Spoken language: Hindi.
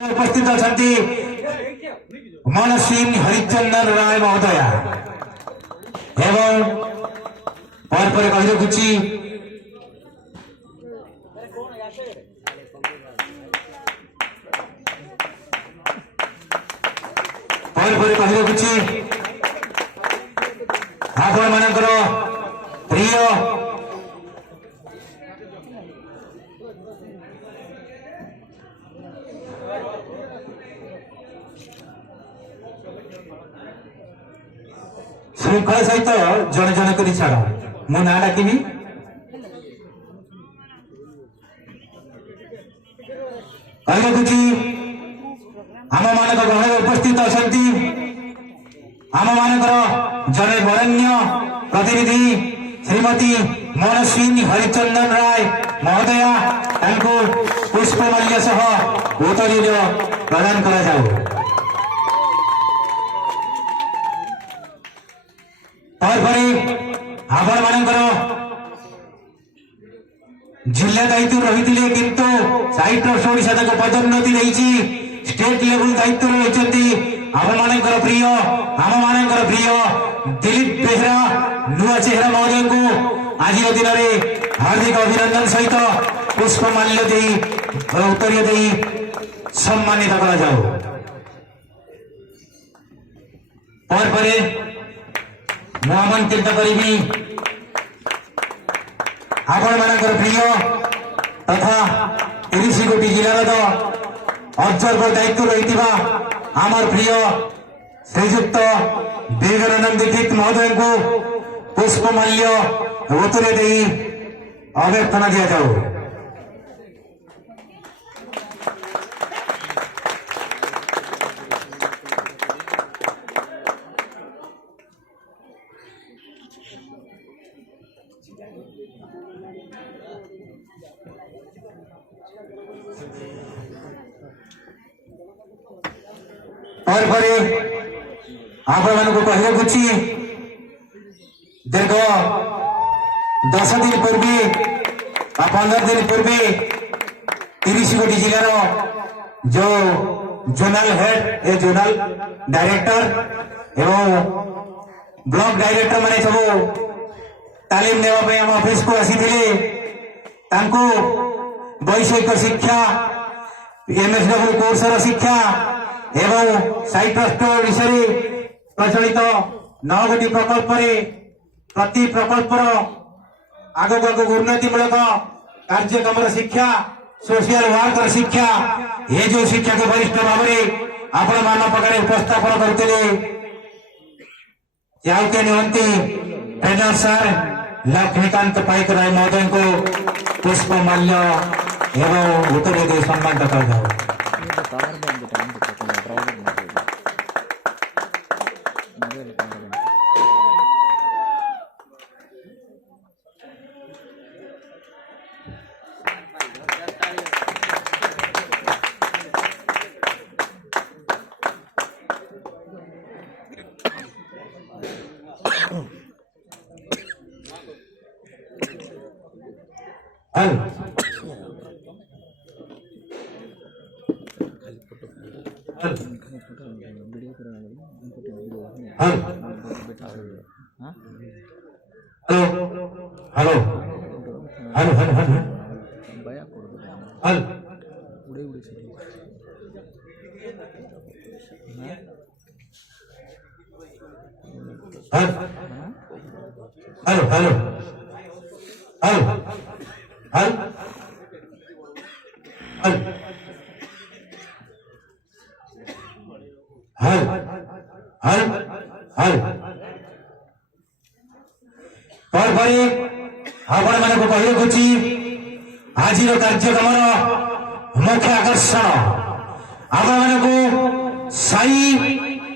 उपस्थित अच्छा मनस्विन हरिचंदन राय महोदय एवं पर कही रखुची कही रखुची आपण मानकर प्रिय श्रृंखला सहित जड़े जड़े कर छाड़ मो ना डाकि आम मान ग्रहण उपस्थित अच्छा आम मान जड़े बरण्य प्रतिनिधि श्रीमती मनस्विनी हरिचंदन राय महोदय पुष्पमाल्य सह उत्तरीय प्रदान करा जाऊ। आपण मानकर जिला दायित्व रही किंतु साई ट्रस्ट ओडिशा तक पदोन्नति नहीं स्टेट लेवल दायित्व रही आम मानकर प्रिय दिलीप बेहरा नुआ चेहरा महोदय को आज दिन में हार्दिक अभिनंदन सहित पुष्पमाल्य दे उत्तरीय दे सम्मानित करा जाऊ। आमंत्रित करी आपण मानकर प्रिय तथा 30 कोटी जिलार ऑब्जर्वर दायित्व रही आमर प्रिय श्रीजुक्त विवेकानंद दीक्षित महोदय को पुष्पमाल्य उत्तरे दे अभ्यर्थना दि जाऊ। आपण मान को कह रखुची दीर्घ 10 दिन पूर्वे 15 दिन पूर्वे 30 कोटी जिलार जो जोनल हेड ए जोनल डायरेक्टर एवं ब्लॉक डायरेक्टर माने सब तालीम देवा आम ऑफिस को आसी वैषयिक शिक्षा एमएसडब्ल्यू कोर्स शिक्षा एवं साई ट्रस्ट विषय प्रचलित 9 गोटी प्रकल्प प्रति प्रकल्पर आगक आगक उन्नतिमूलक कार्यक्रम शिक्षा सोशल वर्कर शिक्षा ये जो शिक्षा के वरिष्ठ भाव में आपण मान पाखे उपस्थापन करते जाऊते निमंती ट्रेनर सर लक्ष्मीकांत पाइक राय महोदय को पुष्पमाल्य एवं उत्तर दे सम्मान कर जाओ। हेलो हेलो हेलो हेलो भैया हेलो उड़े उड़े से हेलो हेलो हेलो हेलो आपण मान को कह रखुची आज कार्यक्रम मुख्य आकर्षण आपण मान को साई